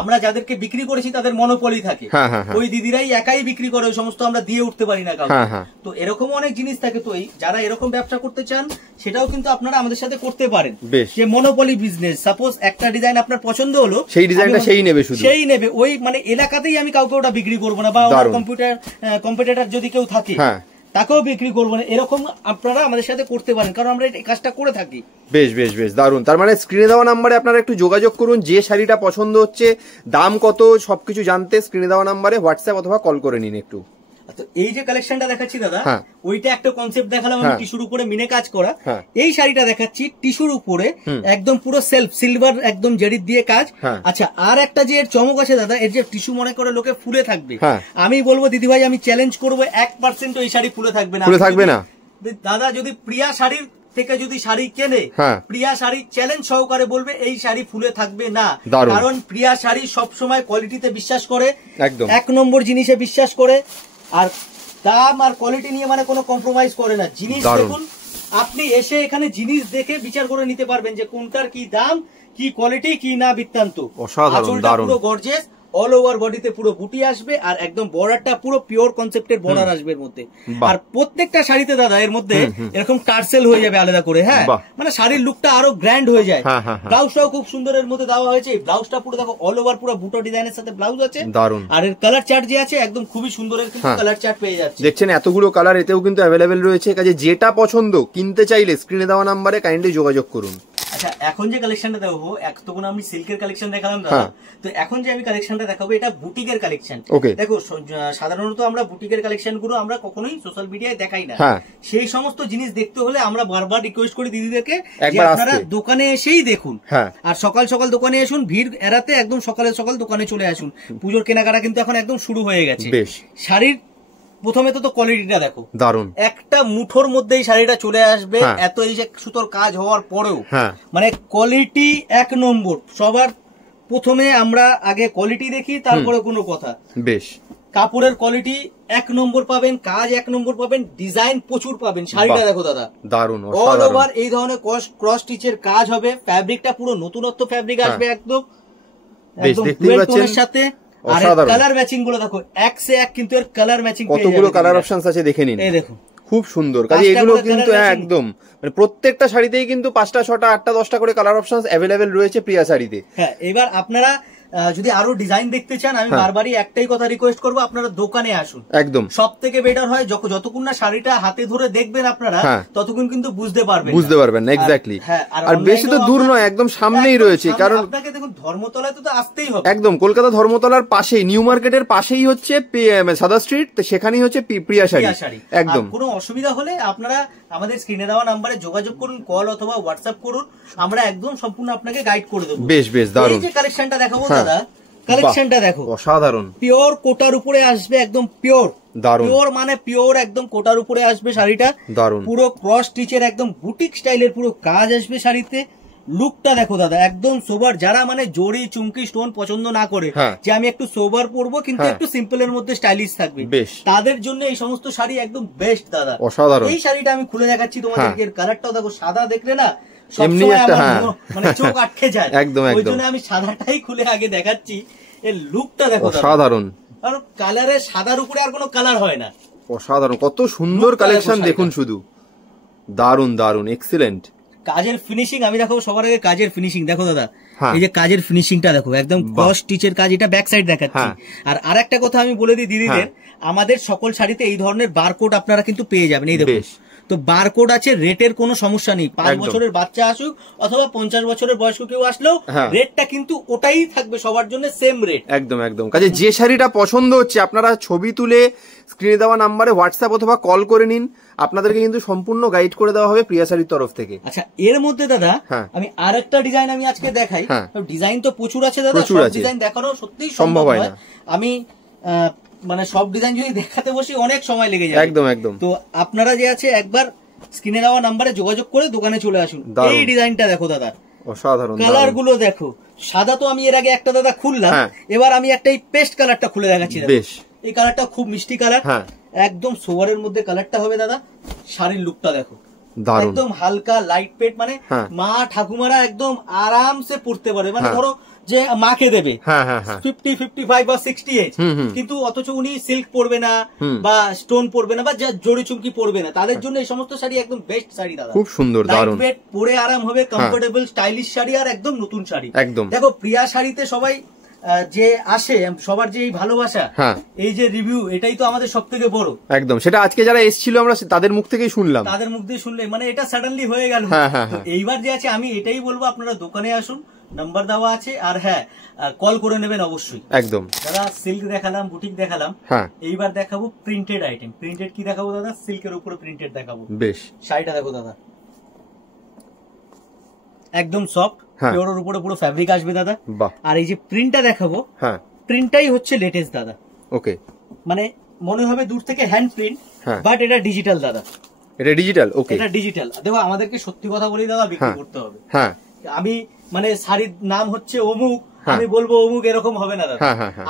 আমরা যাদেরকে বিক্রি করেছি তাদের মনোপলি থাকে, ওই দিদিরাই একাই বিক্রি করে, ওই সমস্ত আমরা দিয়ে উঠতে পারি না কাউকে। তো এরকম অনেক জিনিস থাকে। তো যারা এরকম ব্যবসা করতে চান, সেটাও কিন্তু আপনারা আমাদের সাথে করতে পারেন। যে মনোপলি বিজনেস, সাপোজ একটা ডিজাইন আপনার পছন্দ হলো, সেই ডিজাইনটা সেই নেবে, ওই মানে এলাকাতেই আমি কাউকে ওটা বিক্রি করবো না, বা কম্পিউটার যদি কেউ থাকে তাকেও বিক্রি করবো না, এরকম আপনারা আমাদের সাথে করতে পারেন, কারণ আমরা এই কাজটা করে থাকি। বেশ বেশ বেশ দারুন। তার মানে স্ক্রিনে দেওয়া নাম্বারে আপনারা একটু যোগাযোগ করুন, যে শাড়িটা পছন্দ হচ্ছে, দাম কত, সবকিছু জানতে স্ক্রিনে দেওয়া নাম্বারে হোয়াটসঅ্যাপ অথবা কল করে নিন একটু। তো এই যে কালেকশনটা দেখাচ্ছি দাদা, ওইটা একটা কনসেপ্ট দেখালাম আমি টিস্যুর উপরে মিনে কাজ করা। এই শাড়িটা দেখাচ্ছি টিস্যুর উপরে একদম পুরো সেলফ সিলভার একদম জেরিত দিয়ে কাজ। আচ্ছা, আর একটা যে এর চমক আছে দাদা, এর যে টিস্যু মনে করে লোকে ফুলে থাকবে, আমি বলবো দিদি ভাই আমি চ্যালেঞ্জ করবো 1% এই শাড়ি ফুলে থাকবে না। ফুলে থাকবে না দাদা। যদি প্রিয়া শাড়ির থেকে যদি শাড়ি কেনে, প্রিয়া শাড়ি চ্যালেঞ্জ সহকারে বলবে এই শাড়ি ফুলে থাকবে না। কারণ প্রিয়া শাড়ি সবসময় কোয়ালিটিতে বিশ্বাস করে, একদম 1 নম্বর জিনিসে বিশ্বাস করে, আর দাম আর কোয়ালিটি নিয়ে মানে কোনো কম্প্রোমাইজ করে না। জিনিস দেখুন, আপনি এসে এখানে জিনিস দেখে বিচার করে নিতে পারবেন যে কোনটার কি দাম, কি কোয়ালিটি, কি না বৃত্তান্ত। পুরো গর্জিয়াস, অল ওভার বডিতে পুরো বুটি আসবে, আর একদম বর্ডারটা পুরো পিওর কনসেপ্টের বর্ডার আসবে এর মধ্যে। আর প্রত্যেকটা শাড়িতে দাদা এর মধ্যে এরকম টার্সেল হয়ে যাবে আলাদা করে। হ্যাঁ, মানে শাড়ির লুকটা আরো গ্র্যান্ড হয়ে যায়। ব্লাউজটাও খুব সুন্দর এর মধ্যে দেওয়া হয়েছে। এই ব্লাউজটা পুরো দেখো অল ওভার পুরো বুটো ডিজাইনের সাথে ব্লাউজ আছে, আর এর কালার চার্ট যে আছে একদম খুবই সুন্দরের কিন্তু কালার চার্ট পেয়ে যাচ্ছে। দেখছেন এতগুলো কালার এতেও কিন্তু অ্যাভেলেবেল রয়েছে। কাজে যেটা পছন্দ কিনতে চাইলে স্ক্রিনে দেওয়া নাম্বারে কাইন্ডলি যোগাযোগ করুন। আচ্ছা, এখন যে কালেকশনটা দেখাবো, তখন আমি সিল্কের কালেকশন দেখালাম দাদা, তো এখন যে আমি কালেকশনটা দেখাবো এটা বুটিকের কালেকশন। দেখো, সাধারণত আমরা বুটিকের কালেকশন গুলো আমরা কখনোই সোশ্যাল মিডিয়ায় দেখাই না। সেই সমস্ত জিনিস দেখতে হলে আমরা বারবার রিকোয়েস্ট করি দিদিদেরকে যে আপনারা দোকানে এসেই দেখুন, আর সকাল সকাল দোকানে আসুন, ভিড় এড়াতে একদম সকালে সকাল দোকানে চলে আসুন। পুজোর কেনাকাটা কিন্তু এখন একদম শুরু হয়ে গেছে। শাড়ির প্রথমে তো কোয়ালিটিটা দেখো, দারুন। একটা মুঠোর মধ্যেই শাড়িটা চলে আসবে, এত এই যে সুতোর কাজ হওয়ার পরেও মানে কোয়ালিটি 1 নম্বর। সবার প্রথমে আমরা আগে কোয়ালিটি দেখি, তারপরে কোনো কথা। বেশ, কাপড়ের কোয়ালিটি 1 নম্বর পাবেন, কাজ 1 নম্বর পাবেন, ডিজাইন প্রচুর পাবেন। শাড়িটা দেখো দাদা, দারুন। অল ওভার এই ধরনের ক্রস স্টিচের কাজ হবে, ফ্যাব্রিকটা পুরো নতুনত্ব ফ্যাব্রিক আসবে একদম, একদম ডুয়েল টোনের সাথে। আর কালার ম্যাচিং গুলো দেখো, 1 से 1 কিন্তু এর কালার ম্যাচিং কতগুলো কালার অপশনস আছে দেখে নিন। এই দেখো, খুব সুন্দর। কাজে এগুলো কিন্তু একদম মানে প্রত্যেকটা শাড়িতেই কিন্তু 5টা 6টা 8টা 10টা করে কালার অপশনস অ্যাভেলেবেল রয়েছে প্রিয়া শাড়িতে। হ্যাঁ, এবার আপনারা যদি আরো ডিজাইন দেখতে চান, আমি বারবারই একটাই কথা রিকোয়েস্ট করবো, আপনারা দোকানে আসুন। একদম সব থেকে বেটার হয় যতক্ষণ না শাড়িটা হাতে ধরে দেখবেন আপনারা, ততক্ষণ কিন্তু বুঝতে পারবেন না। এক্স্যাক্টলি। আর বেশি তো দূর নয়, একদম সামনেই রয়েছে। কারণ আপনাকে দেখুন ধর্মতলায় তো আসতেই হবে, একদম কলকাতা ধর্মতলার পাশেই, নিউ মার্কেটের পাশেই হচ্ছে সাদা স্ট্রিট, সেখানেই হচ্ছে প্রিয়া শাড়ি। একদম কোনো অসুবিধা হলে আপনারা আমাদের স্ক্রিনে দেওয়া নাম্বারে যোগাযোগ করুন, কল অথবা হোয়াটসঅ্যাপ করুন, আমরা একদম সম্পূর্ণ আপনাকে গাইড করে দেবো। বেশ বেশ দারুণ। এই যে কালেকশনটা দেখাবো দাদা, কালেকশনটা দেখো, অসাধারণ। পিওর কোটার উপরে আসবে, একদম পিওর, পিওর মানে পিওর একদম কোটার উপরে আসবে শাড়িটা, দারুণ। পুরো ক্রস স্টিচের একদম বুটিক স্টাইলের পুরো কাজ আসবে শাড়িতে। লুকটা দেখো দাদা, একদম সোবার। যারা মানে জড়ি চুমকি স্টোন পছন্দ না করে, যে আমি একটু সোবার পরবো কিন্তু একটু সিম্পল এর মধ্যে স্টাইলিশ থাকবে, তাদের জন্য এই সমস্ত শাড়ি একদম বেস্ট দাদা, অসাধারণ। এই শাড়িটা আমি খুলে দেখাচ্ছি তোমাদেরকে, এর কালারটাও দেখো, সাদা দেখলে না সবসময় আমার মানে চোখ আটকে যায়, ওই জন্য আমি সাদাটাই খুলে আগে দেখাচ্ছি। এর লুকটা দেখো, অসাধারণ। কারণ কালারের সাদার উপরে আর কোনো কালার হয় না, অসাধারণ। কত সুন্দর কালেকশন দেখুন শুধু, দারুন দারুন, এক্সিলেন্ট। কাজের ফিনিশিং আমি দেখো, সবার আগে কাজের ফিনিশিং দেখো দাদা, এই যে কাজের ফিনিশিংটা দেখো, একদম ক্রস স্টিচের কাজ, এটা ব্যাক সাইড দেখাচ্ছি। আর আরেকটা কথা আমি বলে দিই দিদিদের, আমাদের সকল শাড়িতে এই ধরনের বারকোড আপনারা কিন্তু পেয়ে যাবেন। এই দেখো, তো বারকোড আছে, রেটের কোনো সমস্যা নেই। 5 বছরের বাচ্চা আসুক অথবা 50 বছরের বয়স্ক কেউ আসলেও রেটটা কিন্তু ওটাই থাকবে সবার জন্য, সেম রেট। একদম একদম। কাজে যে শাড়িটা পছন্দ হচ্ছে আপনারা ছবি তুলে স্ক্রিনে দেওয়া নাম্বারে হোয়াটসঅ্যাপ অথবা কল করে নিন, আপনাদেরকে কিন্তু সম্পূর্ণ গাইড করে দেওয়া হবে প্রিয়া শাড়ির তরফ থেকে। আচ্ছা, এর মধ্যে দাদা আমি আরেকটা ডিজাইন আমি আজকে দেখাই। ডিজাইন তো প্রচুর আছে দাদা, সব ডিজাইন দেখানো সত্যিই সম্ভব হয় না। আমি মানে সব ডিজাইন যদি দেখাতে বসি অনেক সময় লেগে যায়। একদম একদম। তো আপনারা যে আছে একবার স্ক্রিনে দেওয়া নাম্বারে যোগাযোগ করে দোকানে চলে আসুন। এই ডিজাইনটা দেখো দাদা, অসাধারণ। কালার গুলো দেখো, সাদা তো আমি এর আগে একটা দাদা খুললাম, এবার আমি একটা এই পেস্ট কালারটা খুলে দেখাচ্ছি। বেশ, এই কালারটা খুব মিষ্টি কালার, একদম সোয়ারের মধ্যে কালারটা হবে দাদা। শাড়ির লুকটা দেখো, একদম হালকা লাইট পেট, মানে মা ঠাকুমারা একদম আরামসে পড়তে পারে। মানে ধরো যে মাকে দেবে 50, 55 বা 60 এজ, কিন্তু অথচ উনি সিল্ক পরবে না বা স্টোন পরবে না বা জড়ি চুমকি পরবে না, তাদের জন্য এই সমস্ত শাড়ি একদম বেস্ট শাড়ি দাদা। খুব সুন্দর, দারুণ, পরে আরাম হবে, কমফোর্টেবল স্টাইলিশ শাড়ি, আর একদম নতুন শাড়ি। একদম দেখো, প্রিয়া শাড়িতে সবাই যে আসে, সবার যে এই ভালোবাসা, এই যে রিভিউ, এটাই তো আমাদের সব থেকে বড়। একদম, সেটা আজকে যারা এসেছিল আমরা তাদের মুখ থেকেই শুনলাম, তাদের মুখ দিয়ে শুনলে মানে এটা সাডেনলি হয়ে গেল। এইবার যে আছে আমি এটাই বলবো, আপনারা দোকানে আসুন, নাম্বার দেওয়া আছে। আর হ্যাঁ, কল করে নেবেন অবশ্যই। একদম দাদা সিল্ক দেখালাম, বুটিক দেখালাম, হ্যাঁ এইবার দেখাবো প্রিন্টেড আইটেম। প্রিন্টেড কি দেখাবো দাদা? সিল্কের উপরে প্রিন্টেড দেখাবো। বেশ, শাড়িটা দেখো দাদা, একদম সফট, পিওরের উপরে পুরো ফ্যাব্রিক আসবে দাদা। আর এই যে প্রিন্টটা দেখাবো, হ্যাঁ প্রিন্টটাই হচ্ছে লেটেস্ট দাদা। ওকে, মানে মনে হবে দূর থেকে হ্যান্ড প্রিন্ট, বাট এটা ডিজিটাল দাদা। এটা ডিজিটাল? ওকে, এটা ডিজিটাল। দেখো আমাদেরকে সত্যি কথা বলি দাদা, বিক্রি করতে হবে। হ্যাঁ, আমি মানে শাড়ির নাম হচ্ছে অমুক, আমি বলবো অমুক, এরকম হবে না দাদা।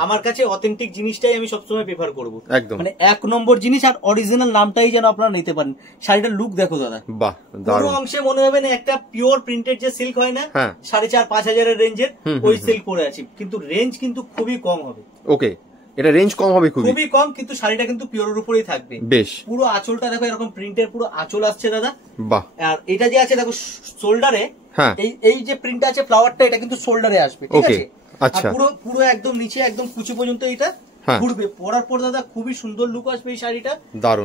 আমার কাছে অথেন্টিক জিনিসটাই আমি সবসময় প্রেফার করবো, মানে 1 নম্বর জিনিস, আর অরিজিনাল নামটাই যেন আপনারা নিতে পারেন। শাড়িটার লুক দেখো দাদা, বাহ, পুরো অংশে মনে হবে না একটা পিওর প্রিন্টেড যে সিল্ক হয় না 4,500-5 হাজারের রেঞ্জের, ওই সিল্ক পরে আছি। কিন্তু রেঞ্জ কিন্তু খুবই কম হবে। ওকে, এটা রেঞ্জ কম হবে, খুবই কম, কিন্তু শাড়িটা কিন্তু পিওরের উপরেই থাকবে। বেশ, পুরো আঁচলটা দেখো এরকম প্রিন্টের পুরো আঁচল আসছে দাদা। বাহ, আর এটা যে আছে দেখো শোল্ডারে, এই যে প্রিন্ট আছে ফ্লাওয়ারটা, এটা কিন্তু শোল্ডারে আসবে, ঠিক আছে? আচ্ছা, পুরো একদম নিচে একদম কুচি পর্যন্ত এটা ঘুরবে। পরার পর দাদা খুবই সুন্দর লুক আসবে এই শাড়িটা।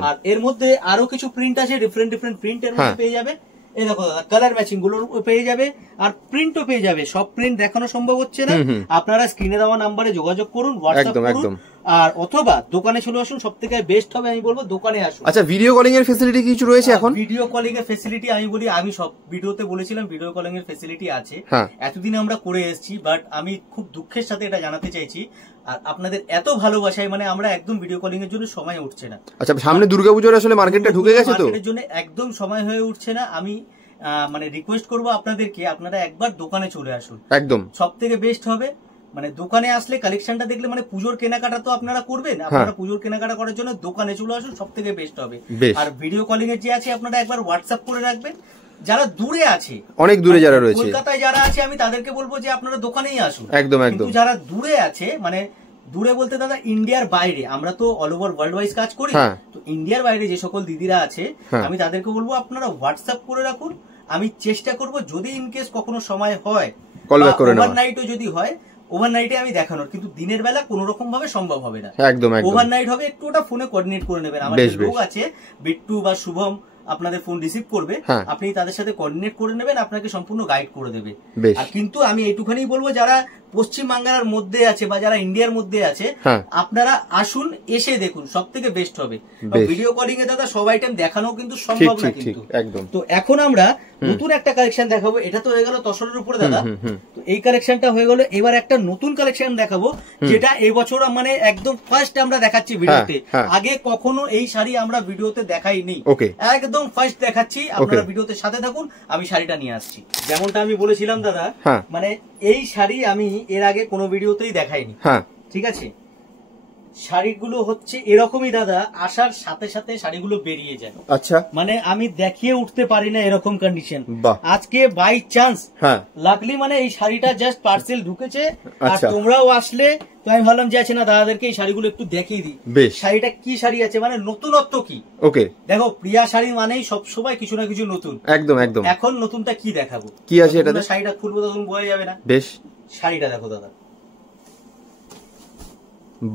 আর এর মধ্যে আরো কিছু প্রিন্ট আছে, ডিফারেন্ট প্রিন্ট এর মধ্যে পেয়ে যাবে। এই দেখো দাদা, কালার ম্যাচিং গুলো পেয়ে যাবে, আর প্রিন্টও পেয়ে যাবে। সব প্রিন্ট দেখানো সম্ভব হচ্ছে না, আপনারা স্ক্রিনে দেওয়া নাম্বারে যোগাযোগ করুন, হোয়াটসঅ্যাপ করুন, আর অথবা দোকানে চলে আসুন। সব থেকে বেস্ট হবে আমি বলবো দোকানে আসুন। আচ্ছা, ভিডিও কলিং এর ফ্যাসিলিটি কিছু রয়েছে এখন? ভিডিও কলিং এর ফ্যাসিলিটি আমি বলি, আমি সব ভিডিওতে বলেছিলাম ভিডিও কলিং এর ফ্যাসিলিটি আছে, এতদিন আমরা করে এসেছি, বাট আমি খুব দুঃখের সাথে এটা জানাতে চাইছি, আর আপনাদের এত ভালোবাসায় মানে আমরা একদম ভিডিও কলিং এর জন্য সময় উঠছে না। আচ্ছা, সামনে দুর্গাপূজার আসলে মার্কেটটা ঢুকে গেছে, তো এর জন্য একদম সময় হয়ে উঠছে না। আমি মানে রিকোয়েস্ট করবো আপনাদেরকে, আপনারা একবার দোকানে চলে আসুন, একদম সব থেকে বেস্ট হবে। মানে দোকানে আসলে কালেকশনটা দেখলে, মানে পুজোর কেনাকাটা তো আপনারা করবেন, আপনারা পুজোর কেনাকাটা করার জন্য দোকানে চলে আসুন, সব থেকে বেস্ট হবে। আর ভিডিও কলিং এর যে আছে, আপনারা একবার হোয়াটসঅ্যাপ করে রাখবেন। যারা দূরে আছে, অনেক দূরে যারা রয়েছে, কলকাতায় যারা আছে, আমি তাদেরকে বলবো যে আপনারা দোকানেই আসুন। একদম। যারা দূরে আছে, মানে দূরে বলতে দাদা ইন্ডিয়ার বাইরে, আমরা তো অল ওভার ওয়ার্ল্ড ওয়াইজ কাজ করি, তো ইন্ডিয়ার বাইরে যে সকল দিদিরা আছে, আমি তাদেরকে বলবো আপনারা হোয়াটসঅ্যাপ করে রাখুন। আমি চেষ্টা করব, যদি ইনকেস কখনো সময় হয়, ওভারনাইটও যদি হয়, ওভারনাইটে আমি দেখানোর, কিন্তু দিনের বেলা কোন রকম ভাবে সম্ভব হবে না। একদম ওভারনাইট হবে, একটু ওটা ফোনে কোঅর্ডিনেট করে নেবেন। আমার লোক আছে বিট্টু বা শুভম, আপনাদের ফোন রিসিভ করবে, আপনি তাদের সাথে কোঅর্ডিনেট করে নেবেন, আপনাকে সম্পূর্ণ গাইড করে দেবে। আর কিন্তু আমি এইটুখানি বলবো, যারা পশ্চিম বাংলার মধ্যে আছে বা যারা ইন্ডিয়ার মধ্যে আছে, আপনারা আসুন, এসে দেখুন, সব থেকে বেস্ট হবে। ভিডিও কলিং এ দাদা সব আইটেম দেখানো কিন্তু সম্ভব না, কিন্তু তো এখন আমরা নতুন একটা কালেকশন দেখাবো। এটা তো হয়ে গেল তসরের উপরে দাদা, তো এই কালেকশনটা হয়ে গেল। এবার একটা নতুন কালেকশন দেখাবো, যেটা এবছর মানে একদম ফার্স্ট আমরা দেখাচ্ছি ভিডিওতে। আগে কখনো এই শাড়ি আমরা ভিডিওতে দেখাইনি, একদম ফার্স্ট দেখাচ্ছি। আপনারা ভিডিওতে সাথে থাকুন, আমি শাড়িটা নিয়ে আসছি। যেমনটা আমি বলেছিলাম দাদা, মানে এই শাড়ি আমি এর আগে কোনো ভিডিওতেই দেখাইনি, ঠিক আছে? শাড়িগুলো হচ্ছে এরকমই দাদা, আসার সাথে সাথে শাড়িগুলো বেরিয়ে যায়। আচ্ছা, মানে আমি দেখিয়ে উঠতে পারি না এরকম কন্ডিশন। আজকে বাই চান্স লাকলি মানে এই শাড়িটা জাস্ট পার্সেল ঢুকেছে, আর তোমরাও আসলে, তো আমি ভাবলাম যে আছে না দাদাদেরকে এই শাড়িগুলো একটু দেখিয়ে দিই। শাড়িটা কি শাড়ি আছে, মানে নতুনত্ব কি। ওকে, দেখো প্রিয়া শাড়ি মানেই সবসময় কিছু না কিছু নতুন। একদম একদম। এখন নতুনটা কি দেখাবো, কি আছে এটা? শাড়িটা খুলবো তখন বোঝা যাবে না। বেশ, শাড়িটা দেখো দাদা,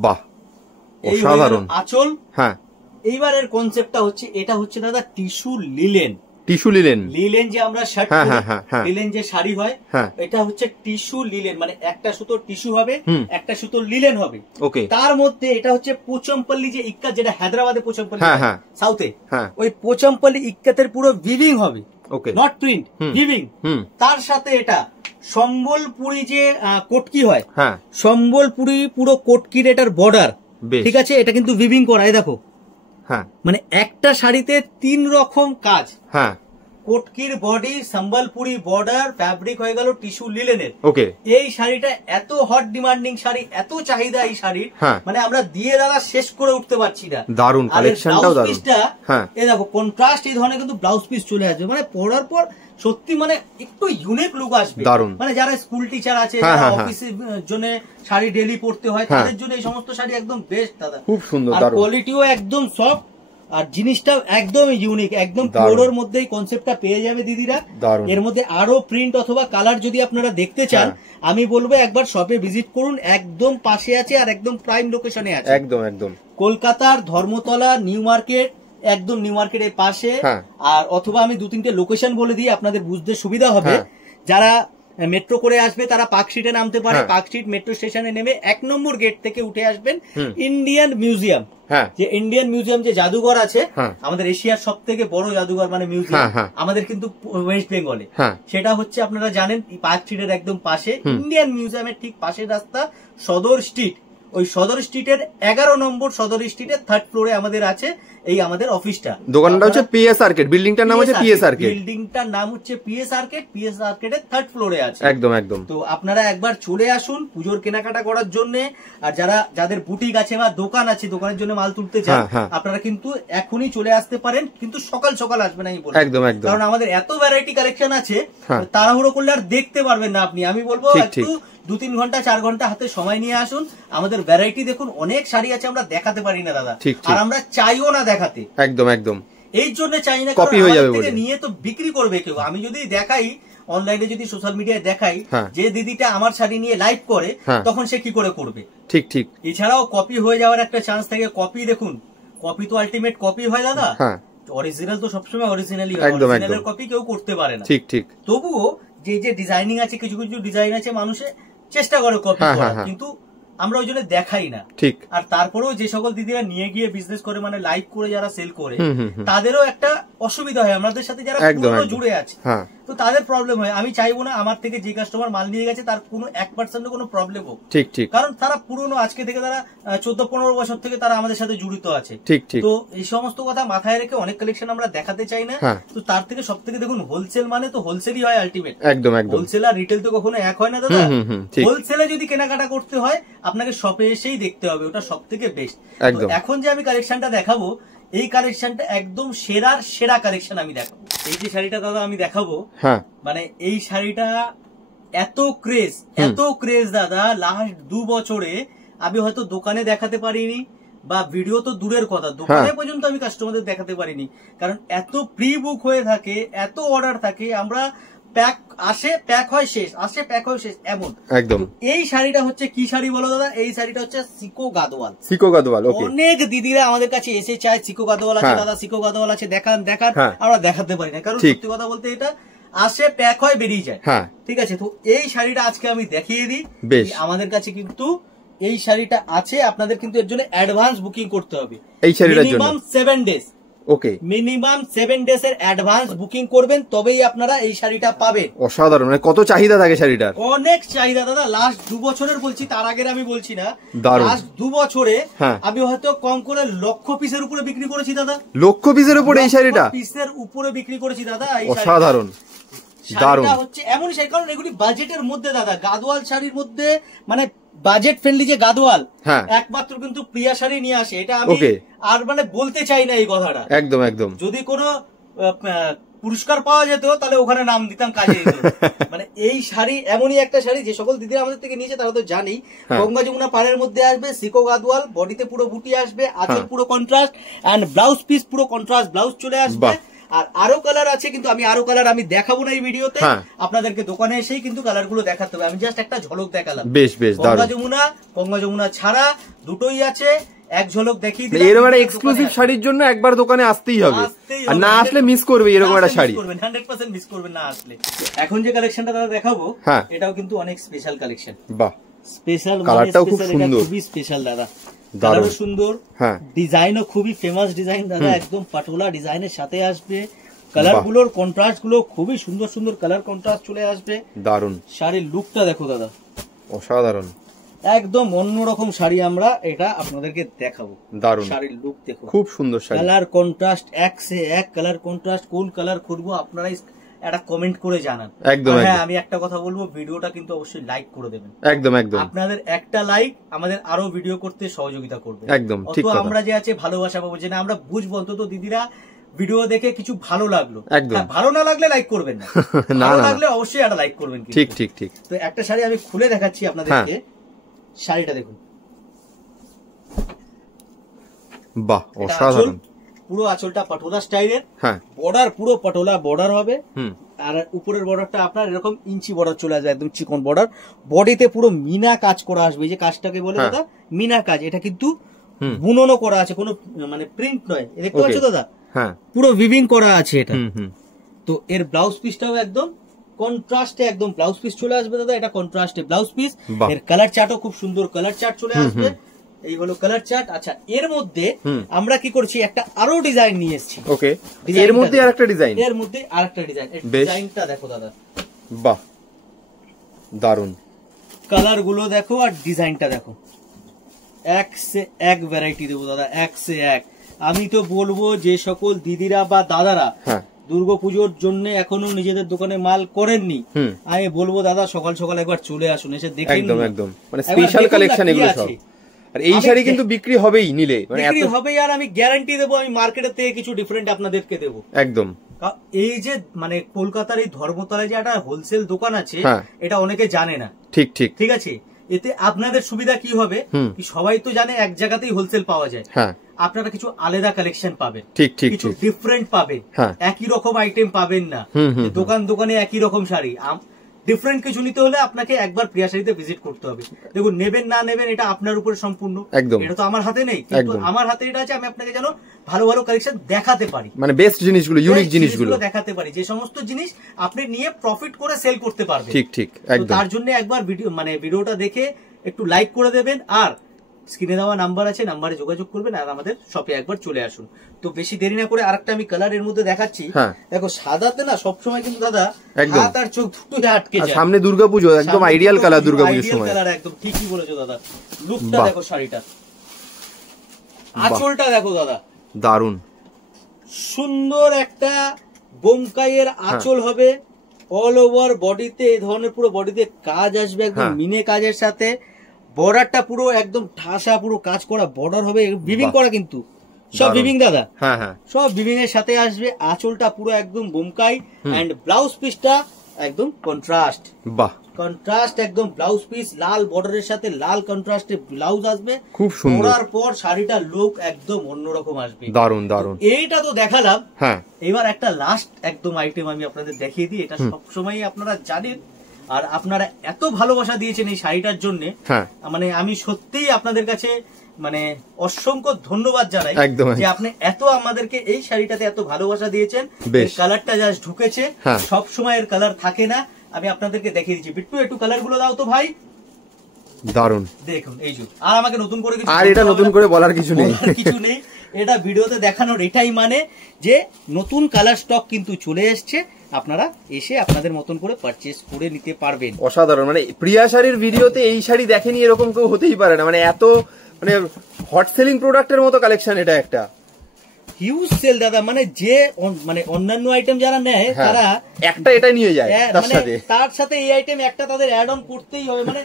বাহ, অসাধারণ আঁচল। হ্যাঁ, এইবারের কনসেপ্টটা হচ্ছে, এটা হচ্ছে দাদা tissue linen. Tissue linen, linen যে আমরা শার্ট, লিলেন যে শাড়ি হয়, এটা হচ্ছে টিস্যু লিলেন। মানে একটা সুতো টিস্যু হবে, একটা সুতো লিলেন হবে। ওকে, তার মধ্যে এটা হচ্ছে পোচমপল্লি যে ইক্কাত, যেটা হায়দ্রাবাদে পোচমপল্লি সাউথে, ওই পোচমপল্লি ইক্কাতের পুরো ভিভিং হবে। ওকে, নট প্রিন্ট, ভিভিং। তার সাথে এটা সম্বলপুরি যে কোটকি হয়, সম্বলপুরি পুরো কোটকির এটার বর্ডার, ঠিক আছে? এটা কিন্তু ভিভিং করা, দেখো। মানে একটা শাড়িতে 3 রকম কাজ। কোটকির বডি, সম্বলপুরি বর্ডার, ফ্যাব্রিক হয়ে গেল টিস্যু লিলেনের। ওকে, এই শাড়িটা এত হট ডিমান্ডিং শাড়ি, এত চাহিদা এই শাড়ির, মানে আমরা দিয়ে দাদা শেষ করে উঠতে পারছি না। দারুণ কালেকশনটাও দারুণ। এই দেখো কন্ট্রাস্ট, এই ধরনের কিন্তু ব্লাউজ পিস চলে আসবে, মানে পরার পর সত্যি মানে একটু ইউনিক লুক আসবে। মানে যারা স্কুল টিচার আছে, যারা অফিসের জন্য শাড়ি ডেলি পরতে হয়, তাদের জন্য এই সমস্ত শাড়ি একদম বেস্ট দাদা। খুব সুন্দর, আর কোয়ালিটিও একদম সফট, আর জিনিসটা একদম ইউনিক, একদম পিওরের মধ্যেই কনসেপ্টটা পেয়ে যাবে দিদিরা। এর মধ্যে আরো প্রিন্ট অথবা কালার যদি আপনারা দেখতে চান, আমি বলবো একবার শপে ভিজিট করুন, একদম পাশে আছে আর একদম প্রাইম লোকেশনে আছে। একদম একদম কলকাতার ধর্মতলা নিউ মার্কেট, একদম নিউ মার্কেটের পাশে। আর অথবা আমি 2-3টে লোকেশন বলে দিই, আপনাদের বুঝতে সুবিধা হবে। যারা মেট্রো করে আসবে তারা পার্কস্ট্রিটে নামতে পারে, পার্কস্ট্রিট মেট্রো স্টেশনে নেমে 1 নম্বর গেট থেকে উঠে আসবেন ইন্ডিয়ান মিউজিয়াম। যে ইন্ডিয়ান মিউজিয়াম যে জাদুঘর আছে আমাদের এশিয়ার সব থেকে বড় জাদুঘর মানে মিউজিয়াম আমাদের কিন্তু ওয়েস্ট বেঙ্গলে, সেটা হচ্ছে আপনারা জানেন পার্কস্ট্রিটের একদম পাশে ইন্ডিয়ান মিউজিয়ামের ঠিক পাশের রাস্তা সদর স্ট্রিট, ওই সদর স্ট্রিটের 11 নম্বর সদর স্ট্রিটের 3rd ফ্লোরে আমাদের আছে এই আমাদের অফিসটা। দোকানটা হচ্ছে পিএস আর্কেড, বিল্ডিংটার নাম হচ্ছে পিএস আর্কেড, বিল্ডিংটার নাম হচ্ছে পিএস আর্কেড, পিএস আর্কেডের 3rd ফ্লোরে আছে। একদম একদম। তো আপনারা একবার চলে আসুন পুজোর কেনাকাটা করার জন্য, আর যাদের বুটিক আছে বা দোকান আছে দোকানের জন্য মাল তুলতে চান আপনারা কিন্তু এখনই চলে আসতে পারেন, কিন্তু সকাল সকাল আসবেন আমি বলবো, একদম একদম, কারণ আমাদের এত ভ্যারাইটি কালেকশন আছে তাড়াহুড়ো করলে আর দেখতে পারবেন না আপনি। আমি বলবো একটু 2-3 ঘন্টা 4 ঘন্টা হাতে সময় নিয়ে আসুন, আমাদের ভ্যারাইটি দেখুন, অনেক শাড়ি আছে আমরা দেখাতে পারি না দাদা, আর আমরা চাইও না দেখাতে, একদম একদম এই জন্য চাই না, কপি হয়ে যাবে বলে নিয়ে তো বিক্রি করবে কেউ। আমি যদি দেখাই অনলাইনে, যদি সোশ্যাল মিডিয়ায় দেখাই যে দিদিটা আমার শাড়ি নিয়ে লাইভ করে, তখন সে কি করে করবে? ঠিক ঠিক। এছাড়াও কপি হয়ে যাওয়ার একটা চান্স থাকে। কপি দেখুন, কপি তো আলটিমেট কপি হয় দাদা, অরিজিনাল তো সবসময় অরিজিনালই হয়, অরিজিনালের কপি কেউ করতে পারে না। ঠিক ঠিক। তবুও যে ডিজাইনিং আছে, কিছু কিছু ডিজাইন আছে মানুষে চেষ্টা করে কপি করার, কিন্তু আমরা ওই জন্য দেখাই না। ঠিক। আর তারপরেও যে সকল দিদিরা নিয়ে গিয়ে বিজনেস করে মানে লাইভ করে যারা সেল করে, তাদেরও একটা অসুবিধা হয় আমাদের সাথে যারা পুরো জুড়ে আছে, তো তাদের প্রবলেম হয়। আমি চাইবো না আমার থেকে যে কাস্টমার মাল নিয়ে গেছে তার কোনো 1% কোনো প্রবলেম হোক। ঠিক ঠিক। কারণ তারা পুরনো, আজকে থেকে তারা 14-15 বছর থেকে তারা আমাদের সাথে জড়িত আছে। ঠিক ঠিক। তো এই সমস্ত কথা মাথায় রেখে অনেক কালেকশন আমরা দেখাতে চাই না। তো তার থেকে সব থেকে দেখুন, হোলসেল মানে তো হোলসেলই হয় আলটিমেট। একদম একদম। হোলসেল আর রিটেল তো কখনো এক হয় না দাদা। হোলসেলে যদি কেনাকাটা করতে হয় আপনাকে শপে এসেই দেখতে হবে, ওটা সব থেকে বেস্ট। এখন যে আমি কালেকশনটা দেখাবো, এই কালেকশনটা একদম সেরার সেরা কালেকশন আমি দেখাবো। এই যে শাড়িটা দাদা আমি দেখাবো, মানে এই শাড়িটা এত ক্রেজ দাদা, লাস্ট 2 বছরে আমি হয়তো দোকানে দেখাতে পারিনি, বা ভিডিও তো দূরের কথা, দোকানে পর্যন্ত আমি কাস্টমারদের দেখাতে পারিনি, কারণ এত প্রি বুক হয়ে থাকে, এত অর্ডার থাকে, আমরা প্যাক আসে প্যাক হয় শেষ, আসে প্যাক হয় শেষ এমন। একদম। এই শাড়িটা হচ্ছে কি শাড়ি বলো দাদা? এই শাড়িটা হচ্ছে সিকো গাদোয়াল। সিকো গাদোয়াল। অনেক দিদিরা আমাদের কাছে এসে চায় সিকো গাদোয়াল আছে দাদা, সিকো গাদোয়াল আছে, দেখান। আমরা দেখাতে পারি না, কারণ সত্যি কথা বলতে এটা আসে প্যাক হয় বেরিয়ে যায়। ঠিক আছে, তো এই শাড়িটা আজকে আমি দেখিয়ে দিই। আমাদের কাছে কিন্তু এই শাড়িটা আছে, আপনাদের কিন্তু এর জন্য অ্যাডভান্স বুকিং করতে হবে। এই শাড়িটার জন্য মিনিমাম 7 ডেজ। ওকে, মিনিমাম 7 ডেজ এর অ্যাডভান্স বুকিং করবেন, তবেই আপনারা এই শাড়িটা পাবেন। অসাধারণ, মানে কত চাহিদা থাকে শাড়িটার? অনেক চাহিদা দাদা, লাস্ট 2 বছরের বলছি, তার আগের আমি বলছি না। লাস্ট 2 বছরে আমি হয়তো কম করে 1,00,000 পিসের উপরে বিক্রি করেছি দাদা। 1,00,000 পিসের উপরে এই শাড়িটা? পিসের উপরে বিক্রি করেছি দাদা। অসাধারণ। শাড়িটা হচ্ছে এমনই শাড়ি, কারণ এগুলি বাজেটের মধ্যে দাদা, গাদোয়াল শাড়ির মধ্যে, মানে বাজেট ফ্রেন্ডলি যে গাদোয়াল, একমাত্র কিন্তু প্রিয়া শাড়ি নিয়ে আসে। এটা আমি আর মানে বলতে চাই না এই কথাটা। একদম একদম। যদি কোনো পুরস্কার পাওয়া যেত তাহলে ওখানে নাম দিতাম, কাজে মানে এই শাড়ি এমনই একটা শাড়ি, যে সকল দিদিরা আমাদের থেকে নিয়েছে তারা তো জানি, গঙ্গা যমুনা পাড়ের মধ্যে আসবে, সিকো গাদোয়াল, বডিতে পুরো বুটি আসবে, আঁচল পুরো কন্ট্রাস্ট, এন্ড ব্লাউজ পিস পুরো কন্ট্রাস্ট ব্লাউজ চলে আসবে। আর আরো কালার আছে, কিন্তু আমি আরো কালার আমি দেখাবো না এই ভিডিওতে, আপনাদেরকে দোকানে এসেই কিন্তু কালার গুলো দেখাতে হবে। আমি জাস্ট একটা ঝলক দেখালাম। বেশ বেশ। গঙ্গা যমুনা ছাড়া দুটোই আছে, এক ঝলক দেখিয়ে দিলাম। এরকম একটা এক্সক্লুসিভ শাড়ির জন্য একবার দোকানে আসতেই হবে, আর না আসলে মিস করবে এরকম একটা শাড়ি। 100% মিস করবেন না আসলে। এখন যে কালেকশনটা দাদা দেখাবো, এটাও কিন্তু অনেক স্পেশাল কালেকশন। বাহ, স্পেশাল, কালারটাও খুব সুন্দর, খুবই স্পেশাল দাদা, কালারও সুন্দর, ডিজাইনও খুবই ফেমাস ডিজাইন দাদা, একদম পাটোলা ডিজাইনের সাথে আসবে। কালার গুলোর কন্ট্রাস্ট গুলো খুবই সুন্দর সুন্দর, কালার কন্ট্রাস্ট চলে আসবে। দারুন। শাড়ির লুকটা দেখো দাদা, অসাধারণ, একদম অন্যরকম শাড়ি আমরা এটা আপনাদেরকে দেখাবো। দারুন শাড়ির লুক দেখো, খুব সুন্দর শাড়ি, কালার কন্ট্রাস্ট এক সে এক কালার কন্ট্রাস্ট। কোন কালার করবো আপনারাই একটা কমেন্ট করে জানান। একদম। হ্যাঁ, আমি একটা কথা বলবো, ভিডিওটা কিন্তু অবশ্যই লাইক করে দেবেন। একদম একদম। আপনাদের একটা লাইক আমাদের আরো ভিডিও করতে সহযোগিতা করবে। একদম ঠিক কথা। আমরা যে আছে ভালোবাসা পাবো, যে না আমরা বুঝবো অন্তত দিদিরা ভিডিও দেখে কিছু ভালো লাগলো। ভালো না লাগলে লাইক করবেন না, ভালো লাগলে অবশ্যই একটা লাইক করবেন। ঠিক ঠিক ঠিক। তো একটা শাড়ি আমি খুলে দেখাচ্ছি আপনাদেরকে, শাড়িটা দেখুন। বাহ, অসাধারণ। পুরো আঁচলটা পাটোলা স্টাইলের, বর্ডার পুরো পাটোলা বর্ডার হবে, আর উপরের বর্ডারটা আপনার এরকম ইঞ্চি বর্ডার চলে আসবে, একদম চিকন বর্ডার। বডিতে পুরো মিনা কাজ করা আসবে, এই যে কাজটাকে বলে দাদা মিনা কাজ, এটা কিন্তু বুননো করা আছে, কোনো মানে প্রিন্ট নয়। দেখতে পাচ্ছ দাদা, পুরো উইভিং করা আছে এটা। তো এর ব্লাউজ পিসটাও একদম কন্ট্রাস্টে একদম ব্লাউজ পিস চলে আসবে দাদা, এটা কন্ট্রাস্টে ব্লাউজ পিস। এর কালার চার্টও খুব সুন্দর কালার চার্ট চলে আসবে, এই হলো কালার চার্ট। আচ্ছা, এর মধ্যে আমরা কি করছি, একটা আরো ডিজাইন নিয়ে এসেছি। ওকে, এর মধ্যে আরেকটা ডিজাইন, এর মধ্যে আরেকটা ডিজাইন। ডিজাইনটা দেখো দাদা, বাহ দারুন। কালার গুলো দেখো আর ডিজাইনটা দেখো, এক সে এক ভ্যারাইটি দেবো দাদা, এক সে এক। আমি তো বলবো যে সকল দিদিরা বা দাদারা দুর্গাপুজোর জন্য এখনো নিজেদের দোকানে মাল করেননি, আমি বলবো দাদা সকাল সকাল একবার চলে আসুন, এসে দেখে একদম একদম মানে স্পেশাল কালেকশন এগুলো সব। আর এই শাড়ি কিন্তু বিক্রি হবেই নিলে, মানে বিক্রি হবেই। আর আমি গ্যারান্টি দেবো, আমি মার্কেটের থেকে কিছু ডিফারেন্ট আপনাদেরকে দেবো একদম। এই যে মানে কলকাতার এই ধর্মতলায় যে একটা হোলসেল দোকান আছে, এটা অনেকে জানে না। ঠিক ঠিক ঠিক আছে, এতে আপনাদের সুবিধা কি হবে, কি সবাই তো জানে এক জায়গাতেই হোলসেল পাওয়া যায়, আপনারা কিছু আলাদা কালেকশন পাবেন, ঠিক ঠিক কিছু ডিফারেন্ট পাবেন, একই রকম আইটেম পাবেন না, দোকান দোকানে একই রকম শাড়ি। ডিফারেন্ট কিছু নিতে হলে আপনাকে একবার প্রিয়া শাড়িতে ভিজিট করতে হবে। দেখুন, নেবেন না নেবেন এটা আপনার উপরে সম্পূর্ণ, এটা তো আমার হাতে নেই, কিন্তু আমার হাতে এটা আছে, আমি আপনাকে যেন ভালো ভালো কালেকশন দেখাতে পারি, মানে বেস্ট জিনিসগুলো, ইউনিক জিনিসগুলো দেখাতে পারি, যে সমস্ত জিনিস আপনি নিয়ে প্রফিট করে সেল করতে পারবেন। ঠিক ঠিক একদম। তার জন্য একবার ভিডিওটা দেখে একটু লাইক করে দেবেন, আর স্ক্রিনে দেওয়া নাম্বার আছে, নাম্বারে যোগাযোগ করবেন, আর আমাদের শপে একবার চলে আসুন। তো বেশি দেরি না করে আরেকটা আমি কালারের মধ্যে দেখাচ্ছি। দেখো, সাদাতে না সবসময় কিন্তু দাদা হাত আর চোখ দুটো আটকে যায়। সামনে দুর্গাপুজো, একদম আইডিয়াল কালার, দুর্গাপুজোর সময় কালার একদম ঠিকই বলেছো দাদা। লুকটা দেখো, শাড়িটা আঁচলটা দেখো দাদা, দারুন সুন্দর একটা বোমকাইয়ের আঁচল হবে, অল ওভার বডিতে এই ধরনের পুরো বডিতে কাজ আসবে, একদম মিনে কাজের সাথে। বর্ডারটা পুরো একদম ঠাসা, পুরো কাজ করা বর্ডার হবে, বিভিং করা, কিন্তু সব বিভিং দাদা, সব বিভিং এর সাথে আসবে। আঁচলটা পুরো একদম বোমকাই, এন্ড ব্লাউজ পিসটা একদম কন্ট্রাস্ট, বাহ কন্ট্রাস্ট একদম ব্লাউজ পিস, লাল বর্ডারের সাথে লাল কন্ট্রাস্টে ব্লাউজ আসবে, খুব সুন্দর। পরার পর শাড়িটার লুক একদম অন্যরকম আসবে, দারুন দারুন। এইটা তো দেখালাম, এবার একটা লাস্ট একদম আইটেম আমি আপনাদের দেখিয়ে দিই। এটা সবসময় আপনারা জানেন, আর আপনারা এত ভালোবাসা দিয়েছেন এই শাড়িটার জন্য, মানে আমি সত্যিই আপনাদের কাছে মানে অসংখ্য ধন্যবাদ জানাই যে আপনি এত আমাদেরকে এই শাড়িটাতে এত ভালোবাসা দিয়েছেন। কালারটা জাস্ট ঢুকেছে, সব সময় এর কালার থাকে না। আমি আপনাদেরকে দেখিয়ে দিচ্ছি। বিট্টু, একটু কালার গুলো দাও তো ভাই। দারুন, দেখুন এই যে। আর আমাকে নতুন করে কিছু, আর এটা নতুন করে বলার কিছু নেই, কিছু নেই। এটা ভিডিওতে দেখানোর এটাই মানে যে নতুন কালার স্টক কিন্তু চলে এসছে, আপনারা এসে আপনাদের মতন করে পারচেজ করে নিতে পারবেন। অসাধারণ, মানে প্রিয়া শাড়ির ভিডিওতে এই শাড়ি দেখেনি এরকম কেউ হতেই পারে না, মানে এত মানে হট সেলিং প্রোডাক্টের মতো কালেকশন এটা একটা হিউজ সেল দাদা। মানে যে মানে অন্যান্য আইটেম যারা নেয় তারা একটা এটা নিয়ে যায়, তার সাথে এই আইটেম একটা তাদের অ্যাড অন করতেই হবে। মানে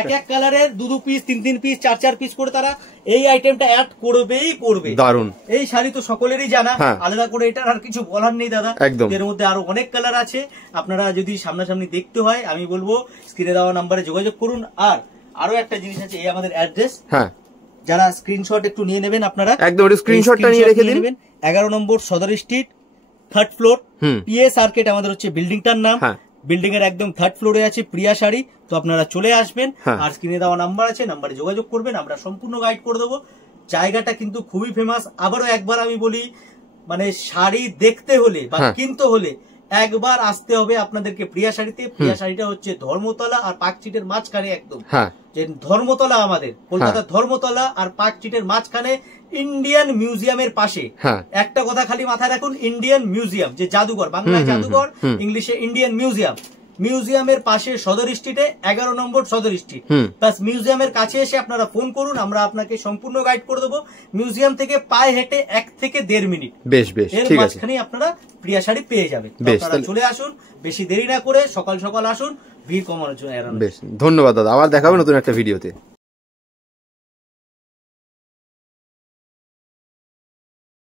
এক এক কালারের 2 পিস 3 পিস 4 পিস করে তারা এই আইটেমটা অ্যাড করবেই করবে। দারুন। এই শাড়ি তো সকলেরই জানা, আলাদা করে এটার আর কিছু বলার নেই দাদা। এর মধ্যে আরো অনেক কালার আছে, আপনারা যদি সামনাসামনি দেখতে হয় আমি বলবো স্ক্রিনে দেওয়া নাম্বারে যোগাযোগ করুন। আর আরো একটা জিনিস আছে, এই আমাদের অ্যাড্রেস, যারা স্ক্রিনশট একটু নিয়ে নেবেন, আপনারা একদম স্ক্রিনশটটা নিয়ে রেখে দিন। 11 নম্বর সদর street, 3rd floor, PS arcade আমাদের হচ্ছে বিল্ডিংটার নাম। বিল্ডিং এর একদম 3rd ফ্লোরে আছে প্রিয়া শাড়ি। তো আপনারা চলে আসবেন, আর স্ক্রিনে দেওয়া নাম্বার আছে, নাম্বারে যোগাযোগ করবেন, আমরা সম্পূর্ণ গাইড করে দেবো। জায়গাটা কিন্তু খুবই ফেমাস। আবারও একবার আমি বলি, মানে শাড়ি দেখতে হলে বা কিনতে হলে একবার আসতে হবে আপনাদেরকে প্রিয়া শাড়িতে। প্রিয়া শাড়িটা হচ্ছে ধর্মতলা আর পার্ক স্ট্রিটের মাঝখানে, একদম যে ধর্মতলা, আমাদের কলকাতার ধর্মতলা আর পার্ক স্ট্রিটের মাঝখানে, ইন্ডিয়ান মিউজিয়ামের পাশে। একটা কথা খালি মাথায় রাখুন, ইন্ডিয়ান মিউজিয়াম, যে জাদুঘর, বাংলায় জাদুঘর, ইংলিশে ইন্ডিয়ান মিউজিয়াম। মিউজিয়ামের পাশে সদর স্ট্রিটে 11 নম্বর সদর স্ট্রিট। প্লাস মিউজিয়ামের কাছে এসে আপনারা ফোন করুন, আমরা আপনাকে সম্পূর্ণ গাইড করে দেবো। মিউজিয়াম থেকে পায়ে হেঁটে 1 থেকে 1.5 মিনিট, বেশ বেশ এর মাঝখানে আপনারা প্রিয়া শাড়ি পেয়ে যাবেন। আপনারা চলে আসুন, বেশি দেরি না করে সকাল সকাল আসুন, ভিড় কমানোর জন্য। বেশ, ধন্যবাদ দাদা, আবার দেখা হবে নতুন একটা ভিডিওতে।